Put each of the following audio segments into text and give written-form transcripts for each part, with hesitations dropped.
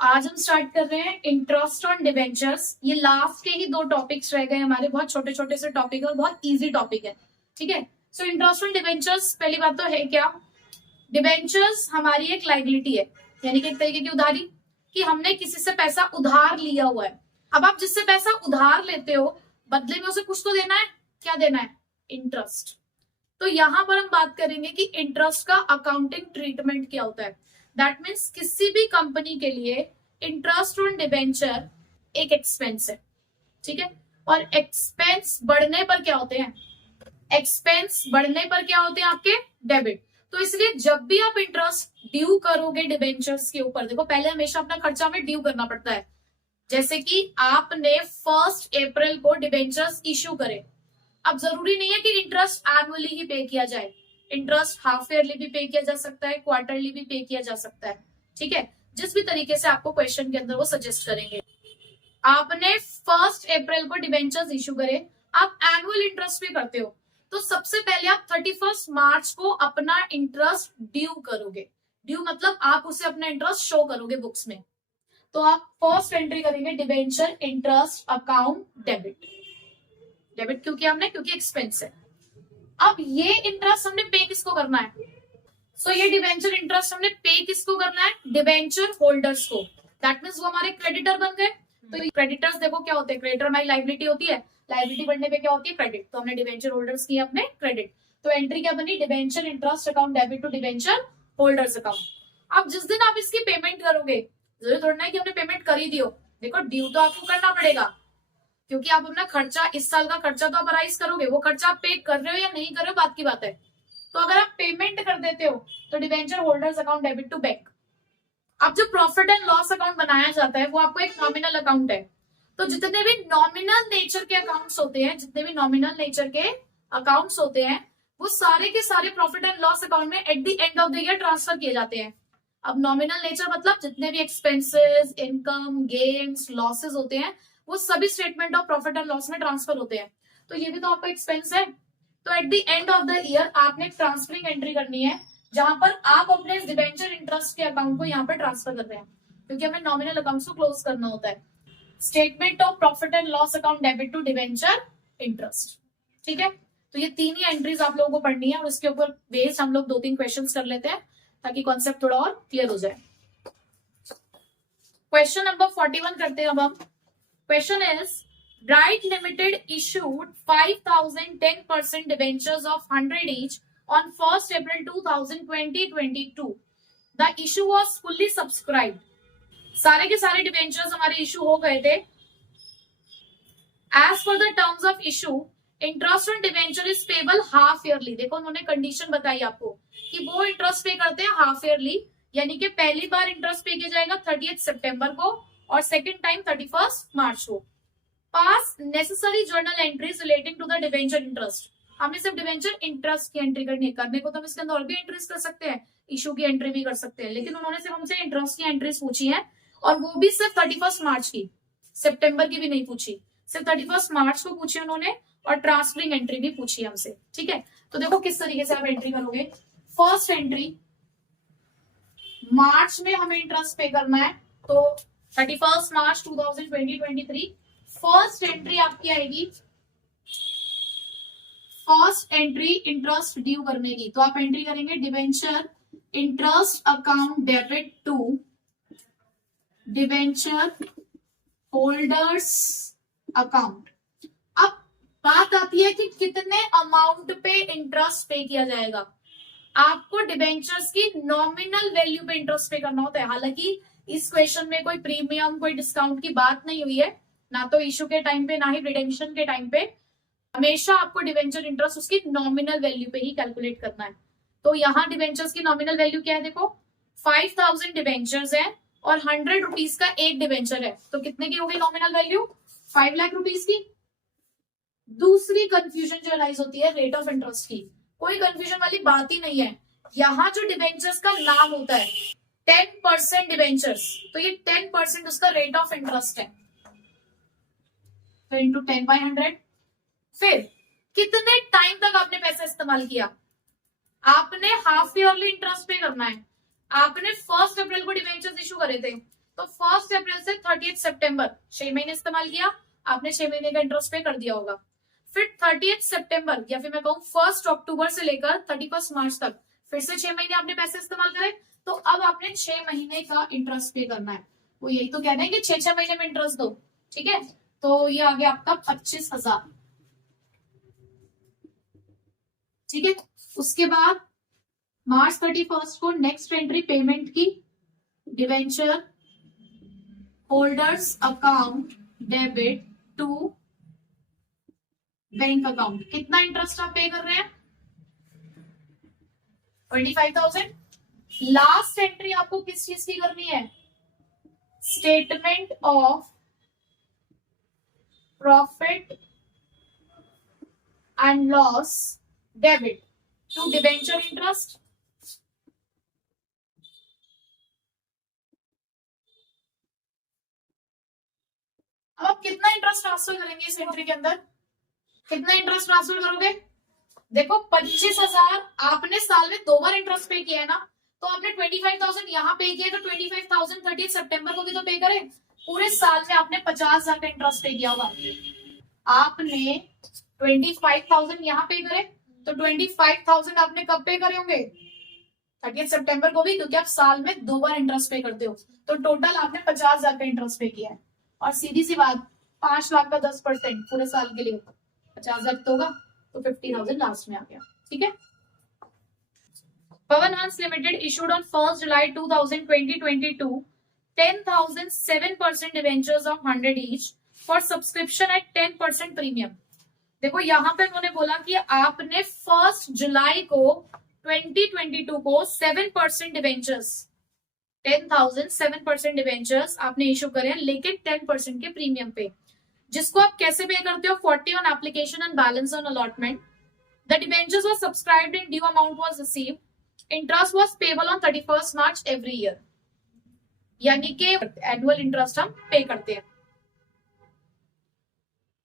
आज हम स्टार्ट कर रहे हैं इंटरेस्ट ऑन डिबेंचर्स। ये लास्ट के ही दो टॉपिक्स रह गए हमारे, बहुत छोटे छोटे से टॉपिक और बहुत इजी टॉपिक है। ठीक है, सो इंटरेस्ट ऑन डिबेंचर्स, पहली बात तो है क्या, डिबेंचर्स हमारी एक लाइबिलिटी है, यानी कि एक तरीके की उधारी, कि हमने किसी से पैसा उधार लिया हुआ है। अब आप जिससे पैसा उधार लेते हो, बदले में उसे कुछ तो देना है। क्या देना है? इंटरेस्ट। तो यहां पर हम बात करेंगे कि इंटरेस्ट का अकाउंटिंग ट्रीटमेंट क्या होता है। दैट मीन्स किसी भी कंपनी के लिए इंटरेस्ट ऑन डिबेंचर एक एक्सपेंस है। ठीक है, और एक्सपेंस बढ़ने पर क्या होते हैं? एक्सपेंस बढ़ने पर क्या होते हैं? आपके डेबिट। तो इसलिए जब भी आप इंटरेस्ट ड्यू करोगे डिबेंचर्स के ऊपर, देखो पहले हमेशा अपना खर्चा में ड्यू करना पड़ता है। जैसे कि आपने 1 अप्रैल को डिबेंचर्स इश्यू करे, अब जरूरी नहीं है कि इंटरेस्ट एनुअली ही पे किया जाए, इंटरेस्ट हाफ ईयरली भी पे किया जा सकता है, क्वार्टरली भी पे किया जा सकता है। ठीक है, जिस भी तरीके से आपको क्वेश्चन के अंदर वो सजेस्ट करेंगे। आपने 1 अप्रैल को डिबेंचर्स इश्यू करे, आप एनुअल इंटरेस्ट भी करते हो, तो सबसे पहले आप 31 मार्च को अपना इंटरेस्ट ड्यू करोगे। ड्यू मतलब आप उसे अपना इंटरेस्ट शो करोगे बुक्स में। तो आप फर्स्ट एंट्री करेंगे debenture interest account debit. Debit क्यों किया हमने? क्योंकि एक्सपेंस है। अब ये इंटरेस्ट हमने पे किसको करना है? सो ये डिबेंचर इंटरेस्ट हमने पे किसको करना है? डिबेंचर होल्डर्स को। दैट मीन्स वो हमारे क्रेडिटर बन गए। तो क्रेडिटर्स देखो क्या होते हैं, क्रेडिटर हमारी लाइबिलिटी होती है, लाइबिलिटी बढ़ने पे क्या होती है? क्रेडिट। तो हमने डिबेंचर होल्डर्स किए अपने क्रेडिट, तो एंट्री क्या बनी? Debenture interest account debit to debenture holders account. अब जिस दिन आप इसकी पेमेंट करोगे, जरूरी थोड़ा ना कि हमने पेमेंट कर ही दियो, देखो ड्यू तो आपको करना पड़ेगा, क्योंकि आप अपना खर्चा, इस साल का खर्चा तो आप अराइज करोगे, वो खर्चा आप पे कर रहे हो या नहीं कर रहे हो बात की बात है। तो अगर आप पेमेंट कर देते हो तो debenture holders account debit to bank. अब जो प्रॉफिट एंड लॉस अकाउंट बनाया जाता है वो आपको एक नॉमिनल अकाउंट है। तो जितने भी नॉमिनल नेचर के अकाउंट्स होते हैं, जितने भी नॉमिनल नेचर के अकाउंट्स होते हैं, वो सारे के सारे प्रॉफिट एंड लॉस अकाउंट में at the end of the year transfer किए जाते हैं। अब नॉमिनल नेचर मतलब जितने भी एक्सपेंसेस, इनकम, गेन्स, लॉसेस होते हैं, वो सभी statement of profit and loss में ट्रांसफर होते हैं। तो ये भी तो आपका एक्सपेंस है। तो at the end of the year आपने एक ट्रांसफरिंग एंट्री करनी है, जहां पर आप अपने डिबेंचर इंटरेस्ट के अकाउंट को यहाँ पर ट्रांसफर कर रहे हैं, क्योंकि हमें नॉमिनल अकाउंट को क्लोज करना होता है। Statement of profit and loss account debit to debenture interest. ठीक है, तो ये तीन ही एंट्रीज आप लोगों को पढ़नी है, और इसके ऊपर बेस्ड हम लोग 2-3 क्वेश्चन कर लेते हैं ताकि कॉन्सेप्ट थोड़ा और क्लियर हो जाए। क्वेश्चन नंबर 41 करते हैं अब हम। Question is, Bright Limited issued 5,000 10% debentures of 100 each on 1st April 2022. The issue was fully subscribed. सारे के सारे डिबेंचर्स हमारे इशू हो गए थे। As per the terms of issue, interest on debenture is payable half yearly. देखो उन्होंने condition बताई आपको कि वो इंटरेस्ट पे करते हैं हाफ ईयरली, यानी कि पहली बार इंटरेस्ट पे किया जाएगा 30 सितंबर को और सेकेंड टाइम 31 मार्च को। Pass necessary journal entries relating to the debenture interest. हमें सिर्फ डिबेंचर इंटरेस्ट की एंट्री करनी है, करने को तो हम इसके अंदर और भी एंट्रीज कर सकते हैं, इशू की एंट्री भी कर सकते हैं, लेकिन उन्होंने सिर्फ हमसे इंटरेस्ट की एंट्रीज पूछी है, और वो भी सिर्फ 31 मार्च की, सितंबर की भी नहीं पूछी, सिर्फ 31 मार्च को पूछी उन्होंने, और ट्रांसफरिंग एंट्री भी पूछी हमसे। ठीक है, तो देखो किस तरीके से आप एंट्री करोगे। फर्स्ट एंट्री, मार्च में हमें इंटरेस्ट पे करना है, तो 31 मार्च 2023 फर्स्ट एंट्री आपकी आएगी, फर्स्ट एंट्री इंटरेस्ट ड्यू करने की। तो आप एंट्री करेंगे debenture interest account debit to debenture holders account. अब बात आती है कि कितने अमाउंट पे इंटरेस्ट पे किया जाएगा। आपको डिबेंचर्स की नॉमिनल वैल्यू पे इंटरेस्ट पे करना होता है। हालांकि इस क्वेश्चन में कोई प्रीमियम, कोई डिस्काउंट की बात नहीं हुई है, ना तो इशू के टाइम पे, ना ही रिडेम्पशन के टाइम पे। हमेशा आपको डिबेंचर इंटरेस्ट उसकी नॉमिनल वैल्यू पे ही कैलकुलेट करना है। तो यहाँ डिबेंचर्स की नॉमिनल वैल्यू क्या है? देखो 5,000 डिबेंचर्स है और 100 रुपीज का एक डिबेंचर है, तो कितने की हो गई नॉमिनल वैल्यू? 5 लाख रुपीज की। दूसरी कंफ्यूजन जो अराइज होती है रेट ऑफ इंटरेस्ट की, कोई कंफ्यूजन वाली बात ही नहीं है। यहाँ जो डिबेंचर्स का नाम होता है 10% डिबेंचर्स, तो ये 10% उसका रेट ऑफ इंटरेस्ट है, फिर इंटू 10/100। फिर कितने टाइम तक आपने पैसा इस्तेमाल किया? आपने हाफ ईयरली इंटरेस्ट पे करना है। आपने 1 अप्रैल को डिबेंचर्स इशू करे थे, तो 1 अप्रैल से 30 सितंबर 6 महीने इस्तेमाल किया आपने, 6 महीने का इंटरेस्ट पे कर दिया होगा। फिर 30 सितंबर या फिर मैं कहूँ 1 अक्टूबर से लेकर 31 मार्च तक फिर से 6 महीने आपने पैसे इस्तेमाल करे, तो अब आपने 6 महीने का इंटरेस्ट पे करना है। वो यही तो कह रहे हैं कि 6 महीने में इंटरेस्ट दो, ठीक है। तो ये आ गया आपका 25,000, ठीक है। उसके बाद मार्च 31 को नेक्स्ट एंट्री पेमेंट की, debenture holders account debit to bank account. कितना इंटरेस्ट आप पे कर रहे हैं? 25,000। लास्ट एंट्री आपको किस चीज की करनी है? Statement of profit and loss debit to debenture interest. अब आप कितना इंटरेस्ट ट्रांसफर करेंगे इस एंट्री के अंदर? कितना इंटरेस्ट ट्रांसफर करोगे? देखो 25,000 आपने साल में 2 बार इंटरेस्ट पे किया है ना, तो आपने 25,000 यहाँ पे किया, तो 25,000 30 सितंबर को भी तो पे करे। पूरे साल में आपने 50,000 का इंटरेस्ट पे किया होगा। आपने 25,000 यहाँ पे करे, तो 25,000 आपने कब पे करे होंगे? 30 सितंबर को भी, क्योंकि आप साल में 2 बार इंटरेस्ट पे करते हो। तो टोटल आपने 50,000 का इंटरेस्ट पे किया है। और सीधी सी बात, 5 लाख का 10% पूरे साल के लिए 50,000 तो होगा, तो 50,000 लास्ट में आ गया, ठीक है। Pawan Hans limited issued on 1 July 2022 10,007% debentures of 100 each for subscription eight 10% premium. देखो यहाँ पे उन्होंने बोला कि आपने 1 जुलाई को 2022 को 7% डिवेंचर्स 10,007% डिवेंचर्स आपने इशू करे हैं, लेकिन 10% के प्रीमियम पे, जिसको आप कैसे पे करते हो? 40 on application and balance on allotment. The debentures were subscribed in due amount was received, interest was payable on 31 March every year. यानी कि एनुअल इंटरेस्ट हम पे करते हैं।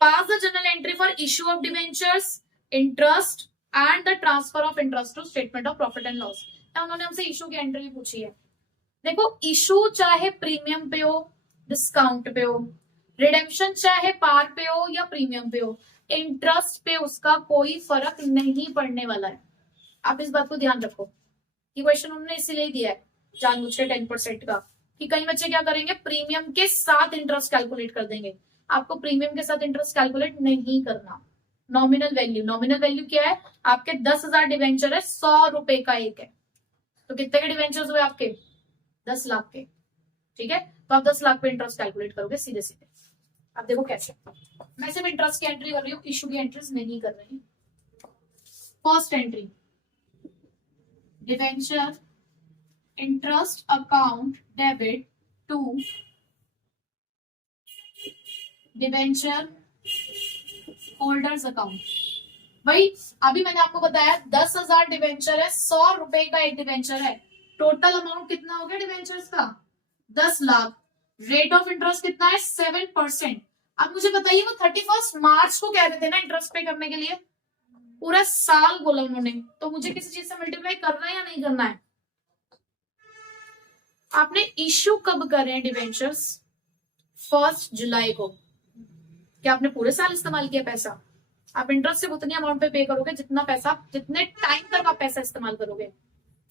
Pass the journal entry for issue of debentures, interest and the transfer of interest to statement of profit and loss. उन्होंने हमसे issue की entry पूछी है। देखो इशू चाहे प्रीमियम पे हो, डिस्काउंट पे हो, रिडेम्पशन चाहे पार पे हो या प्रीमियम पे हो, इंटरेस्ट पे उसका कोई फर्क नहीं पड़ने वाला है। आप इस बात को ध्यान रखो कि क्वेश्चन उन्होंने इसीलिए दिया है जानबूझ के 10% का, कि कई बच्चे क्या करेंगे, प्रीमियम के साथ इंटरेस्ट कैलकुलेट कर देंगे। आपको प्रीमियम के साथ इंटरेस्ट कैलकुलेट नहीं करना। नॉमिनल वैल्यू, नॉमिनल वैल्यू क्या है? आपके 10,000 डिवेंचर है, 100 रुपए का एक है, तो कितने के डिवेंचर्स हुए आपके? 10 लाख के, ठीक है। तो आप 10 लाख पे इंटरेस्ट कैलकुलेट करोगे सीधे सीधे। अब देखो कैसे, मैं सिर्फ इंटरेस्ट की एंट्री कर रही हूँ, इशू की एंट्रीज नहीं कर रही हूँ। First entry, debenture interest account debit to debenture holders account. भाई अभी मैंने आपको बताया 10,000 डिवेंचर है, 100 रुपए का एक डिवेंचर है, टोटल अमाउंट कितना हो गया डिवेंचर्स का? 10 लाख। रेट ऑफ इंटरेस्ट कितना है? 7%। अब मुझे बताइए, वो 31 मार्च को कह रहे थे ना इंटरेस्ट पे करने के लिए, पूरा साल बोला उन्होंने, तो मुझे किसी चीज से मल्टीप्लाई करना है या नहीं करना है? आपने इश्यू कब करे हैं डिवेंचर्स? 1 जुलाई को। क्या आपने पूरे साल इस्तेमाल किया पैसा? आप इंटरेस्ट से उतनी अमाउंट पे करोगे जितना पैसा, जितने टाइम तक आप पैसा इस्तेमाल करोगे।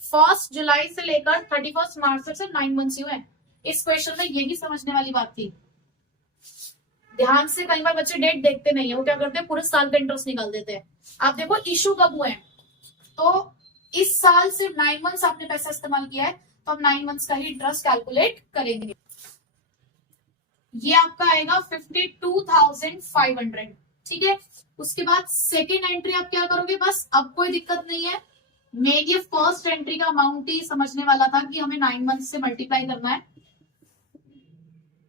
1 जुलाई से लेकर 31 मार्च तक सिर्फ 9 मंथ्स हुए हैं। इस क्वेश्चन में यही समझने वाली बात थी। ध्यान से, कई बार बच्चे डेट देखते नहीं है, वो क्या करते हैं, पूरे साल का इंटरेस्ट निकाल देते हैं। आप देखो इशू कब हुए हैं, तो इस साल सिर्फ 9 मंथ्स आपने पैसा इस्तेमाल किया है, तो हम 9 मंथ्स का ही इंटरेस्ट कैलकुलेट करेंगे। ये आपका आएगा 52,500, ठीक है। उसके बाद सेकेंड एंट्री आप क्या करोगे? बस अब कोई दिक्कत नहीं है, मेन ये फर्स्ट एंट्री का अमाउंट ही समझने वाला था कि हमें 9 मंथ से मल्टीप्लाई करना है।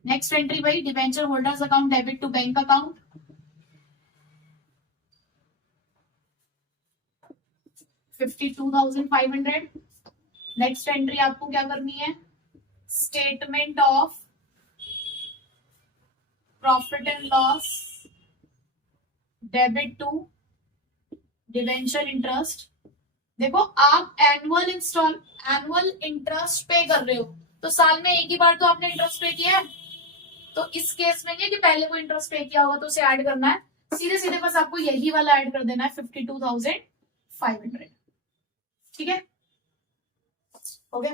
नेक्स्ट एंट्री भाई, debenture holders account debit to bank account, 52,500। Next entry आपको क्या करनी है? Statement of profit and loss debit to debenture interest. देखो आप एनुअल इंटरेस्ट पे कर रहे हो, तो साल में एक ही बार तो आपने इंटरेस्ट पे किया है, तो इस केस में ये कि पहले वो इंटरेस्ट पे किया होगा तो उसे ऐड करना है, सीधे सीधे बस आपको यही वाला ऐड कर देना है 52,500। ठीक है, हो गया।